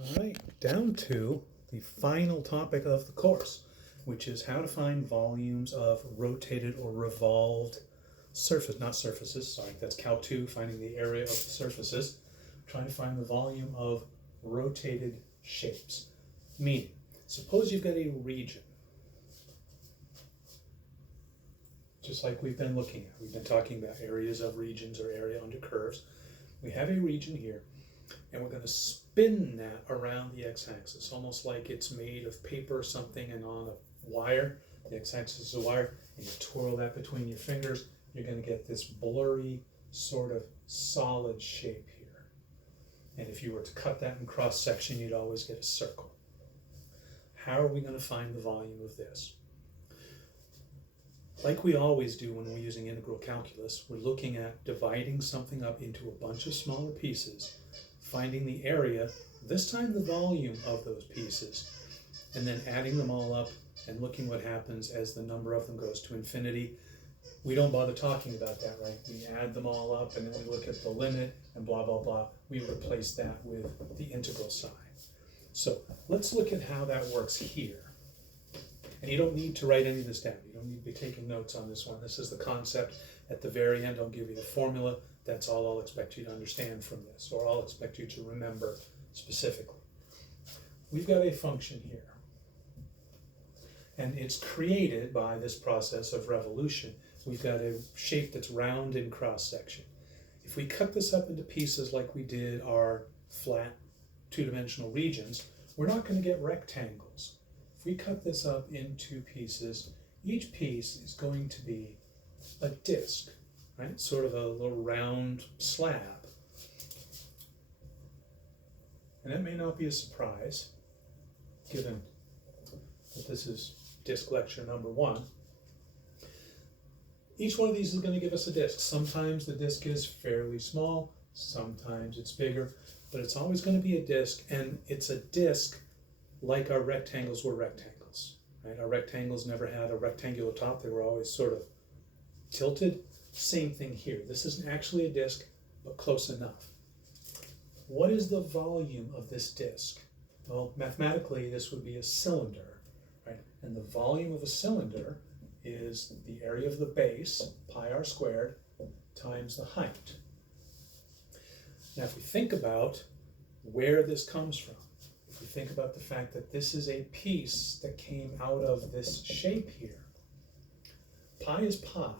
All right, down to the final topic of the course, which is how to find volumes of rotated or revolved not surfaces, sorry, that's Calc 2, finding the area of the surfaces. Trying to find the volume of rotated shapes. Meaning, suppose you've got a region, just like we've been looking at. We've been talking about areas of regions or area under curves. We have a region here, and we're going to spin that around the x-axis, almost like it's made of paper or something and on a wire. The x-axis is a wire, and you twirl that between your fingers. You're going to get this blurry, sort of solid shape here. And if you were to cut that in cross-section, you'd always get a circle. How are we going to find the volume of this? Like we always do when we're using integral calculus, we're looking at dividing something up into a bunch of smaller pieces, finding the area, this time the volume of those pieces, and then adding them all up and looking what happens as the number of them goes to infinity. We don't bother talking about that, right? We add them all up and then we look at the limit and blah, blah, blah. We replace that with the integral sign. So let's look at how that works here. And you don't need to write any of this down. You don't need to be taking notes on this one. This is the concept. At the very end, I'll give you the formula. That's all I'll expect you to understand from this, or I'll expect you to remember specifically. We've got a function here. And it's created by this process of revolution. We've got a shape that's round in cross-section. If we cut this up into pieces like we did our flat two-dimensional regions, we're not going to get rectangles. If we cut this up into pieces, each piece is going to be a disc, right? Sort of a little round slab. And that may not be a surprise, given that this is disc lecture number 1. Each one of these is going to give us a disc. Sometimes the disc is fairly small, sometimes it's bigger, but it's always going to be a disc, and it's a disc like our rectangles were rectangles, right? Our rectangles never had a rectangular top. They were always sort of tilted. Same thing here. This isn't actually a disc, but close enough. What is the volume of this disc? Well, mathematically, this would be a cylinder, right? And the volume of a cylinder is the area of the base, pi r squared, times the height. Now, if we think about where this comes from, if we think about the fact that this is a piece that came out of this shape here, pi is pi.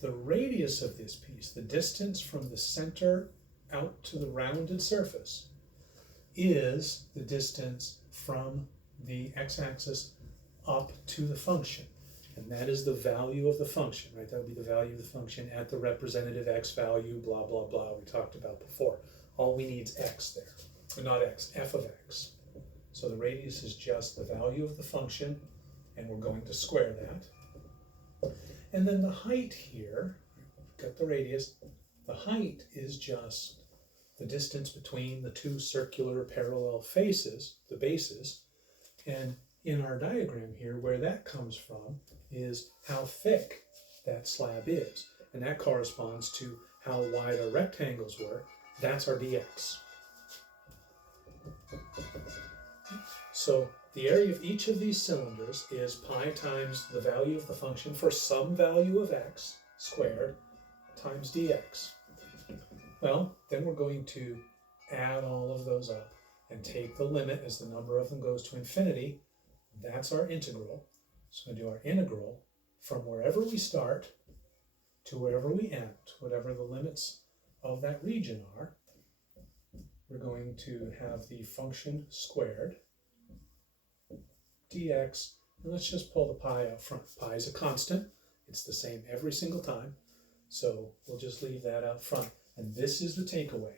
The radius of this piece, the distance from the center out to the rounded surface, is the distance from the x-axis up to the function. And that is the value of the function, right? That would be the value of the function at the representative x value, blah, blah, blah, we talked about before. All we need is x there, or not x, f of x. So the radius is just the value of the function, and we're going to square that. And then the height here, we've got the radius, the height is just the distance between the two circular parallel faces, the bases, and in our diagram here, where that comes from is how thick that slab is. And that corresponds to how wide our rectangles were. That's our dx. So the area of each of these cylinders is pi times the value of the function for some value of x squared times dx. Well, then we're going to add all of those up and take the limit as the number of them goes to infinity. That's our integral. So we're going to do our integral from wherever we start to wherever we end, whatever the limits of that region are. We're going to have the function squared dx, and let's just pull the pi out front. Pi is a constant. It's the same every single time. So we'll just leave that out front. And this is the takeaway.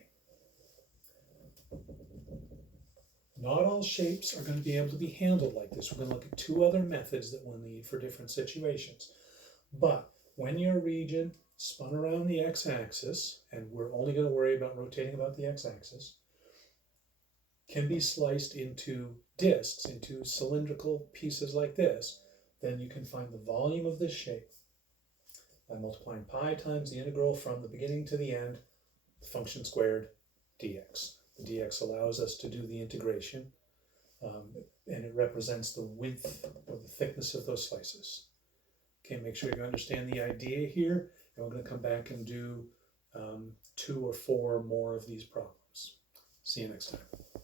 Not all shapes are going to be able to be handled like this. We're going to look at 2 other methods that we'll need for different situations. But when your region spun around the x-axis, and we're only going to worry about rotating about the x-axis, can be sliced into discs, into cylindrical pieces like this, then you can find the volume of this shape by multiplying pi times the integral from the beginning to the end, the function squared, dx. The dx allows us to do the integration, and it represents the width or the thickness of those slices. Okay, make sure you understand the idea here, and we're going to come back and do 2 or 4 more of these problems. See you next time.